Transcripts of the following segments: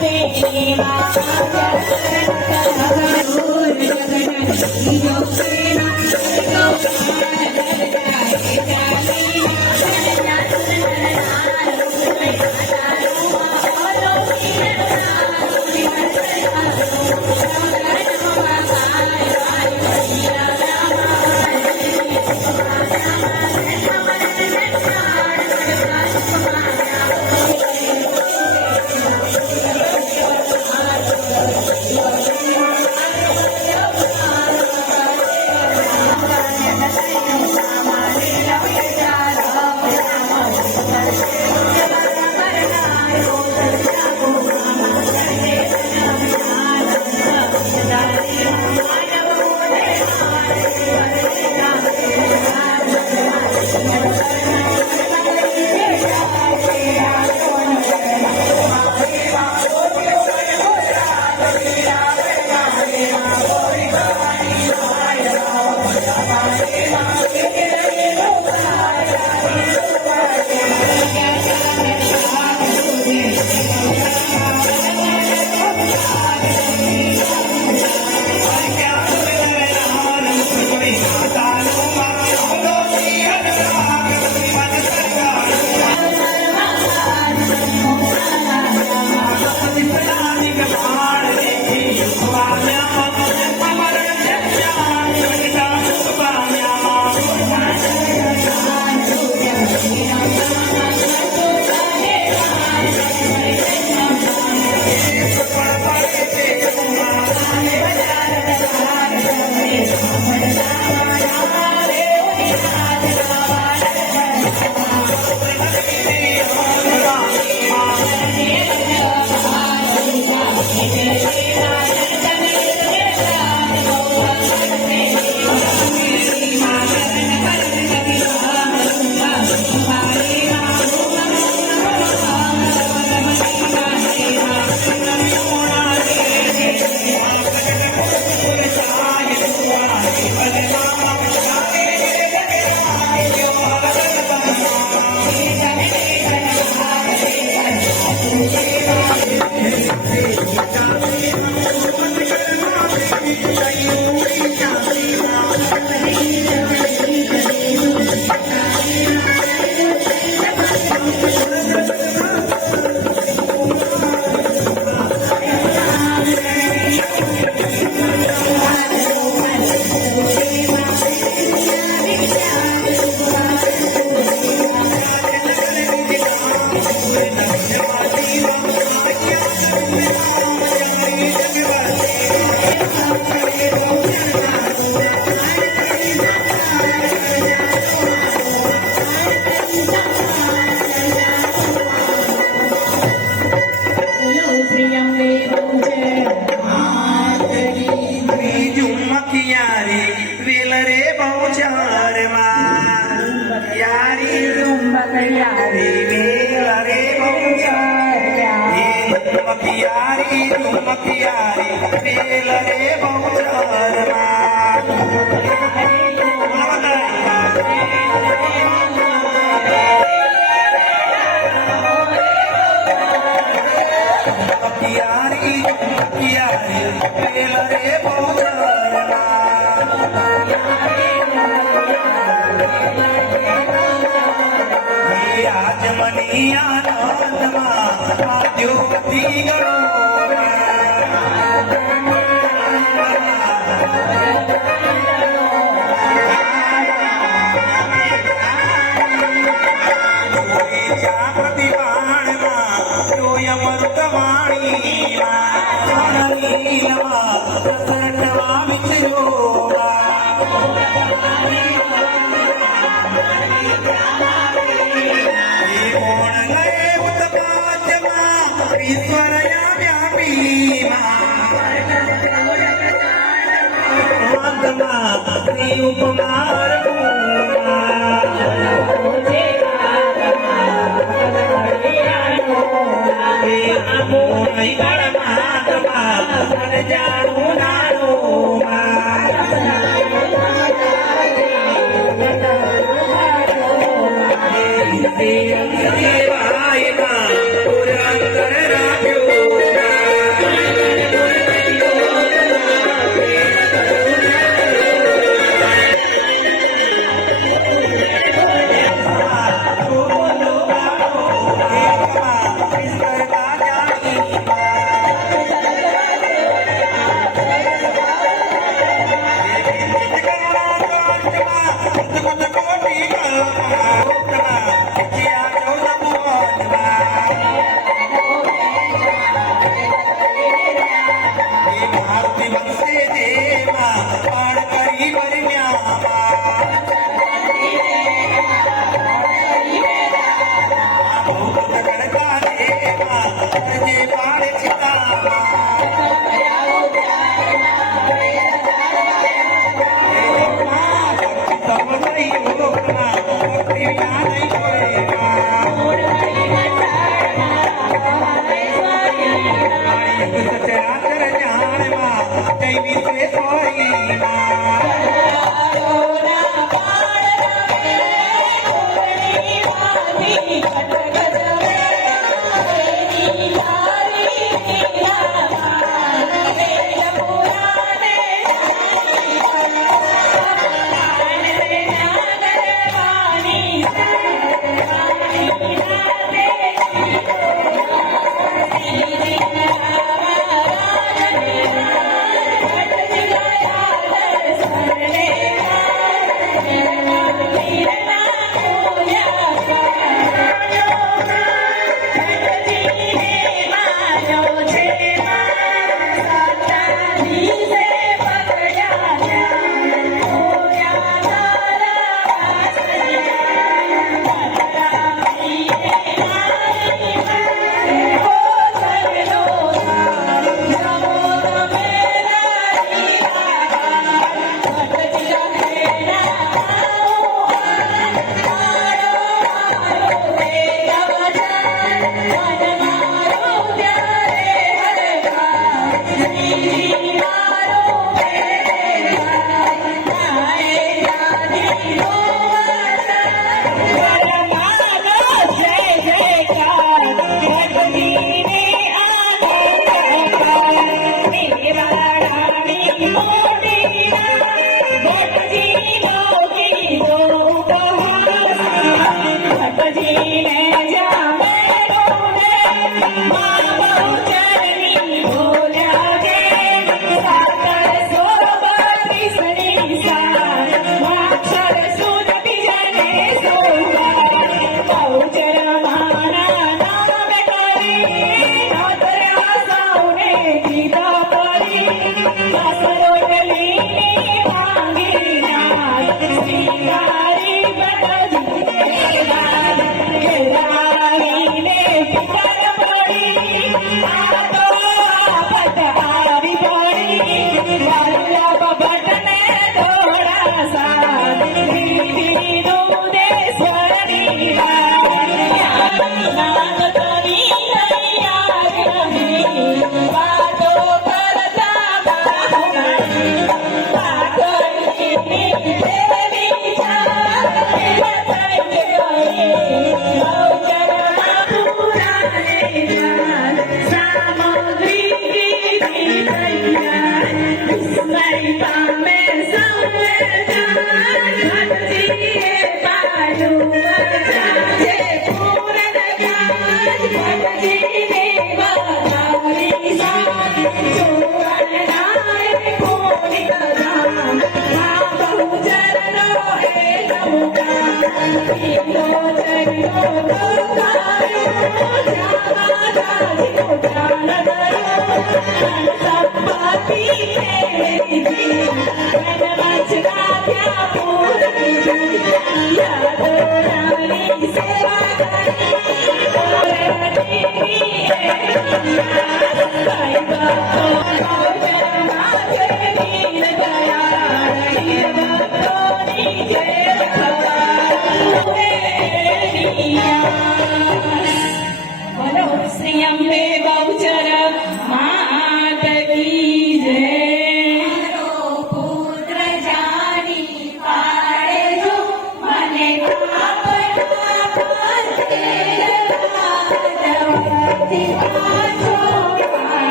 Devaina, Purandara Raghu. Yeah.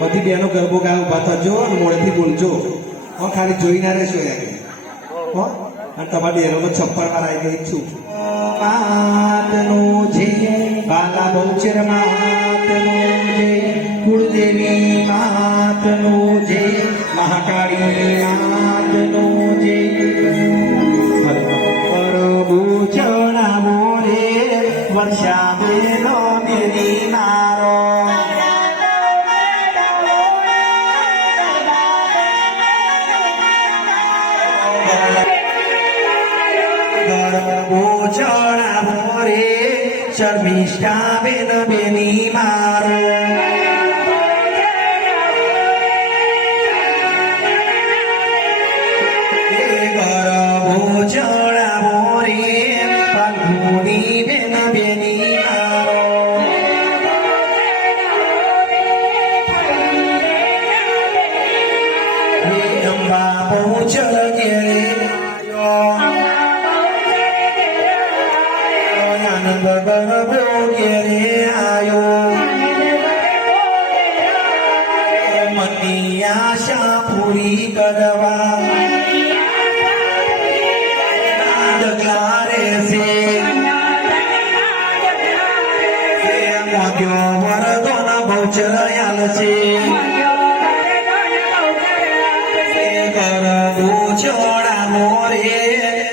બધી બેનો ગરબો ગાય ઉભા થજો અને મોડેથી બોલજો. ખાલી જોઈ ના રહેશો યાર. અને તમારી બેનો છપ્પર માં આવી ગઈ છું. માતનો જે બાલા બહુચર માતનો જે કુળદેવી માતનો જે મહાકાળી માતનો જે પ્રભુ ચણાવો રે વર્ષા બેનો બેની મારો ચણાવો રે શર્મિષ્ઠા બેન બેની મારો ગરબો ચણાવો રે ફાલ્ગુની બેન બેની મારો અંબા પહોંચલ ઘેરે ગરબો ઘેરે આયો મનની આશા પૂરી કરવા ડગલા રે છે મોગ્યો વરદોન બહુચર યાલ છે ગરબો ચોડાવો રે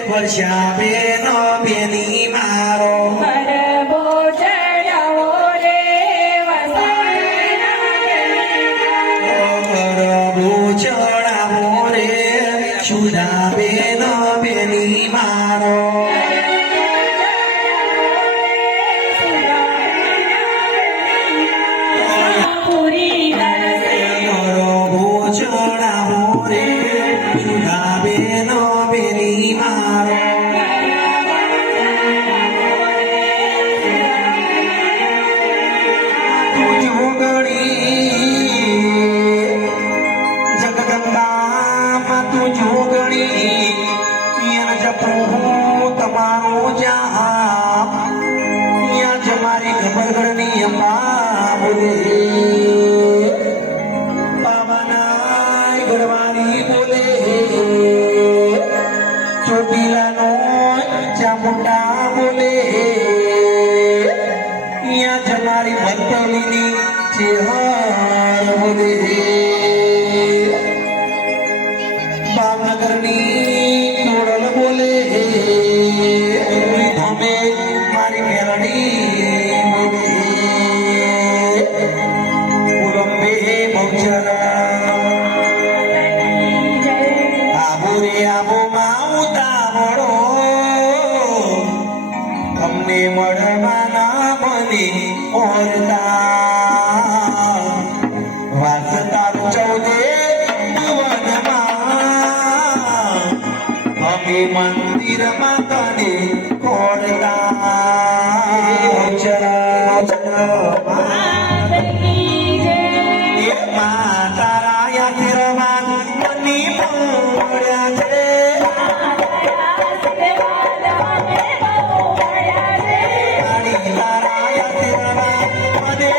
વર્ષા બેનો બેની મારો સુધા બેનો બેની મારો ગરબો ચડાવો રે સુધા બેનો બેની મારો તમારું જ્યાં જમારી ગબરગરની અંબા બોલે બાબાના ગરવાની બોલે ચોટીલાનો ચામુંડા બોલે જમારી ભક્તોની ચેહર બોલે ભાવનગરની મોડલ બોલે ધમે મારી મેલડી બોલે કોલંબે બહુચર આબો રે આબો માં ઉતાવળો તમને મળવાના બને ઓરતા વાસતા ચૌદે મંદિર માતાને ખોલતા માતારા યાત્રામાં મની પડ્યા છે તારા યાત્રામાં મને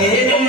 Yeah.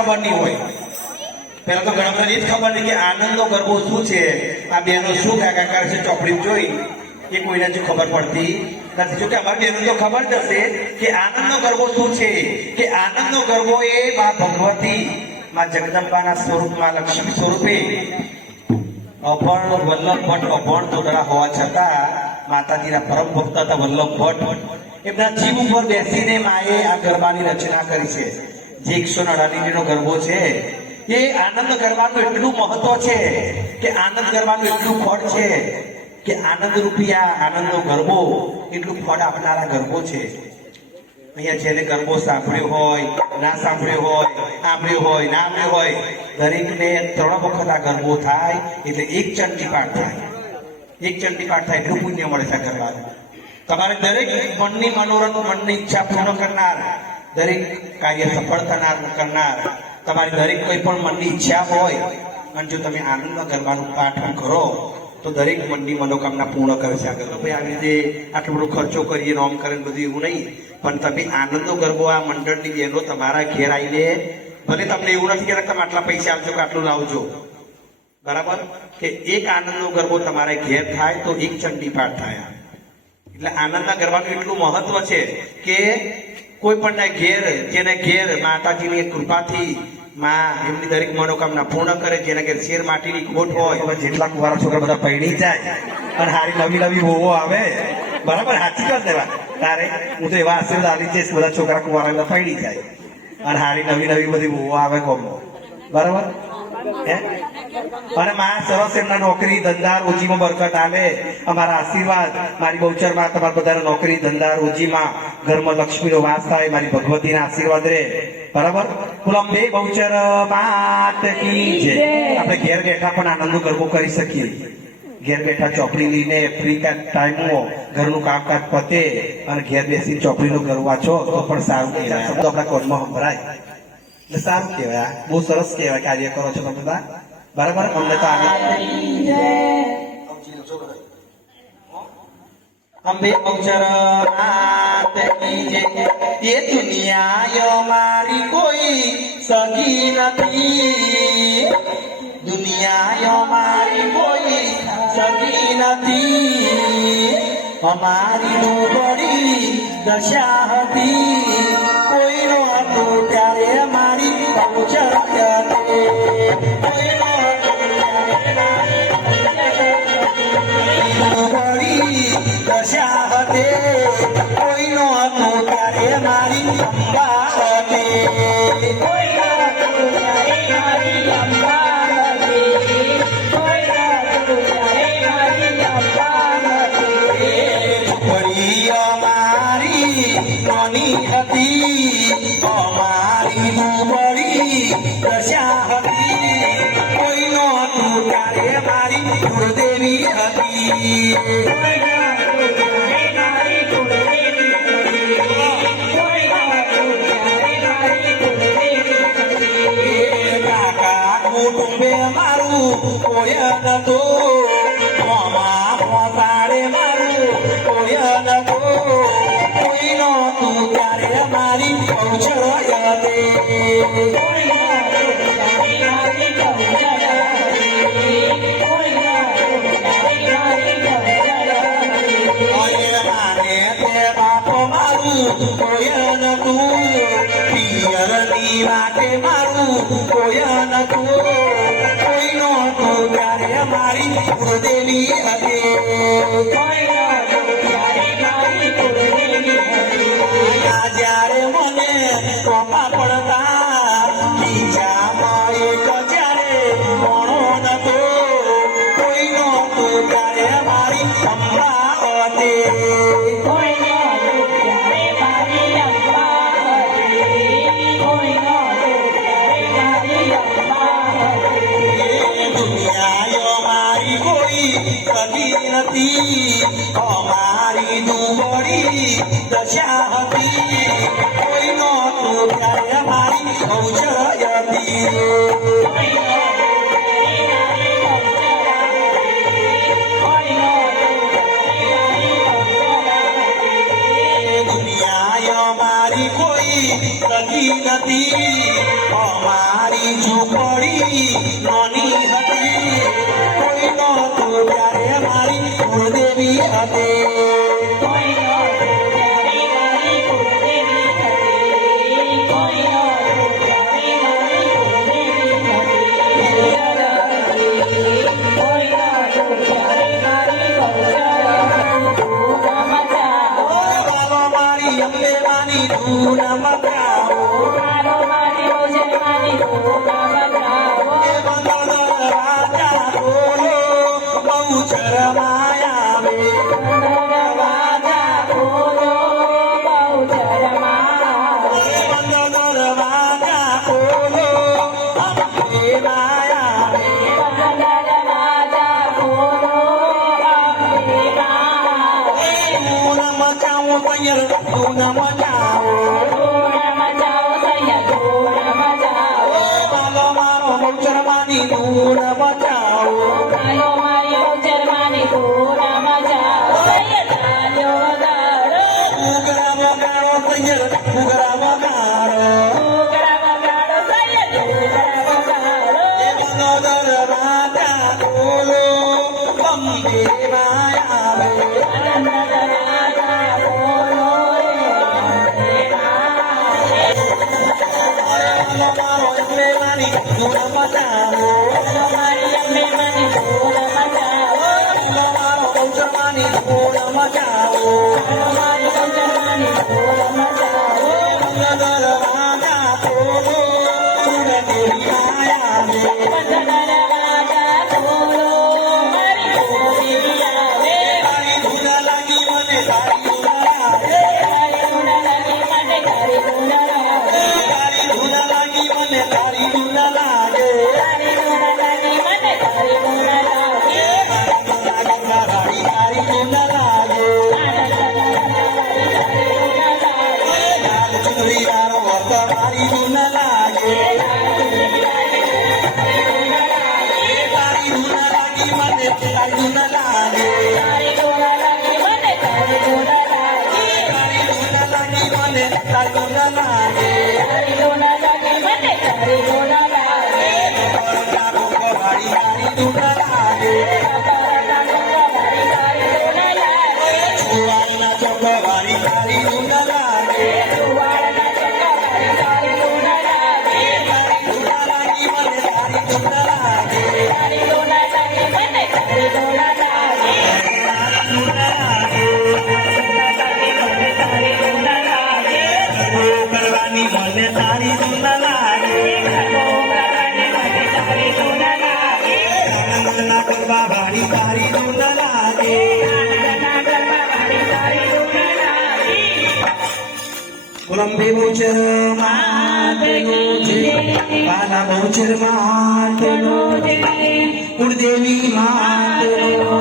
ખબર નહીં હોય. પેલા તો ઘણા બધા એ જ ખબર નહીં કે આનંદનો ગરબો શું છે, આ બહેનો શું ગાગાકાર છે ચોપડી જોઈ એ કોઈને હજુ ખબર પડતી નથી. જોકે અમારી બહેનો તો ખબર જ હશે કે આનંદનો ગરબો શું છે, કે આનંદનો ગરબો એ મા ભગવતી મા જગદંબાના સ્વરૂપમાં લક્ષ્મી સ્વરૂપે અભણ વલ્લભ ભટ્ટ અભણ જોડરા હોવા છતાં માતાજીના પરમ ભક્ત હતા વલ્લભ ભટ્ટ. એમના જીવ ઉપર બેસીને માએ આ ગરબાની રચના કરી છે. જે 148 નો ગરબો છે એ આનંદ ગરબાનું એટલું મહત્વ છે કે આનંદ ગરબાનું એટલું ફળ છે કે આનંદ રૂપી આ આનંદનો ગરબો એટલું ફળ આપનારા ગરબો છે. અહીંયા જેને ગરબો સાંભળ્યો હોય, ના સાંભળ્યો હોય, સાંભળ્યો હોય, ના સાંભળ્યો હોય, દરેકને 3 વખત આ ગરબો થાય એટલે 1 ચંડી પાઠ થાય. 1 ચંડી પાઠ થાય એટલું પુણ્ય મળે છે ગરબાનું. તમારે દરેક મનની મનોરથ, મનની ઈચ્છા પૂર્ણ કરનાર, દરેક કાર્ય સફળ કરનાર, તમારી દરેક કોઈ પણ મનની ઈચ્છા હોય અને જો તમે આનંદના ગરબાનું પાઠન કરો તો દરેક મનની મનોકામના પૂર્ણ કરે છે. આગળ ભાઈ આવી રીતે આટલો બધો ખર્ચો કરીએ નોમ કરે બધું એવું નહીં, પણ તમે આનંદનો ગરબો આ મંડળની બહેનો તમારા ઘેર આવીને, ભલે તમને એવું નથી કે તમે આટલા પૈસા આપજો કે આટલું લાવજો, બરાબર, કે એક આનંદનો ગરબો તમારે ઘેર થાય તો 1 ચંડી પાઠ થાય. એટલે આનંદના ગરબાનું એટલું મહત્વ છે કે કોઈ પણ ઘેર, જેને ઘેર માતાજીની કૃપાથી માં એમની દરેક મનોકામના પૂર્ણ કરે, જેના ઘેર શેર માટીની ખોટ હોય, જેટલા કુંવારા છોકરા બધા પૈણી જાય અને હારી નવી નવી વહુઓ આવે, બરાબર, હાચી કર દેવા તારે. હું તો એવા આશીર્વાદ આવી જઈશ બધા છોકરા કુંવારા બધા પૈણી જાય અને હારી નવી નવી બધી વહુઓ આવે કોમો, બરાબર. અને માં સરસ એમના નોકરી ધંધા રોજીમાં બરકત આલે. અમારા આશીર્વાદ મારી બહુચરમાં તમારા બધાને નોકરી ધંધા રોજીમાં ઘરમાં લક્ષ્મીનો વાસ થાય, મારી ભગવતીના આશીર્વાદ રહે, બરાબર. અંબે બહુચર માત કી જય. આપણે ઘેર બેઠા પણ આનંદનો ગરબો કરી શકીએ. ઘેર બેઠા ચોપડી લઈને ફ્રી ટાઈમમાં ઘરનું કામકાજ પતે અને ઘેર બેસીને ચોપડીનો ગરબો વાંચો તો પણ સારું કહેવાય. શબ્દો આપણા કોર્ટમાં સંભળાય એટલે સારું કહેવાય. બહુ સરસ કહેવાય કાર્ય કરો છો તમે બધા, બરાબર. અમને તો અંબે બહુચર માત કી જય. ये दुनिया मारी कोई सगी नहीं, दुनिया मारी कोई सगी नहीं, हमारी नो बड़ी दशा હતી, કોઈ નો હતો ત્યારે અમારી બહુચર હતી, કોઈ નો હતો ત્યારે બડી દશા હતી, કોઈ નો હતો ત્યારે મારી અંબા હતી, કોઈ નો હતો ત્યારે મારી અંબા હતી, કોઈ નો હતો ત્યારે મારી અંબા હતી. બડી અમારી નાની હતી, અમારી બડી દશા હતી, કોઈ નો હતો ત્યારે મારી કુળદેવી હતી, કુટુંબે મારું કોઈ નતો, મામા પોતાડે મારું કોઈ નતો, કોઈ નતું ત્યારે મારી બહુચર હતી, બાપો મારું કોઈ નતું, પિયરની વાટે મારું કોઈ નતું, કોઈ નતું ત્યારે મારી કુળદેવી હતી, જ્યારે મને ટોપા પડતા બીજામાં એક જ્યારે ભણો નતો, કોઈ નતું ત્યારે મારી અંબા હતી, અમારી દુબળી દશા હતી, કોઈ નતું ત્યારે મારી બહુચર હતી, દુનિયા મારી કોઈ સગી નથી, અમારી કુળદેવી હતી Kulambi bocor matenu Pala bocor matenu Kurdevi matenu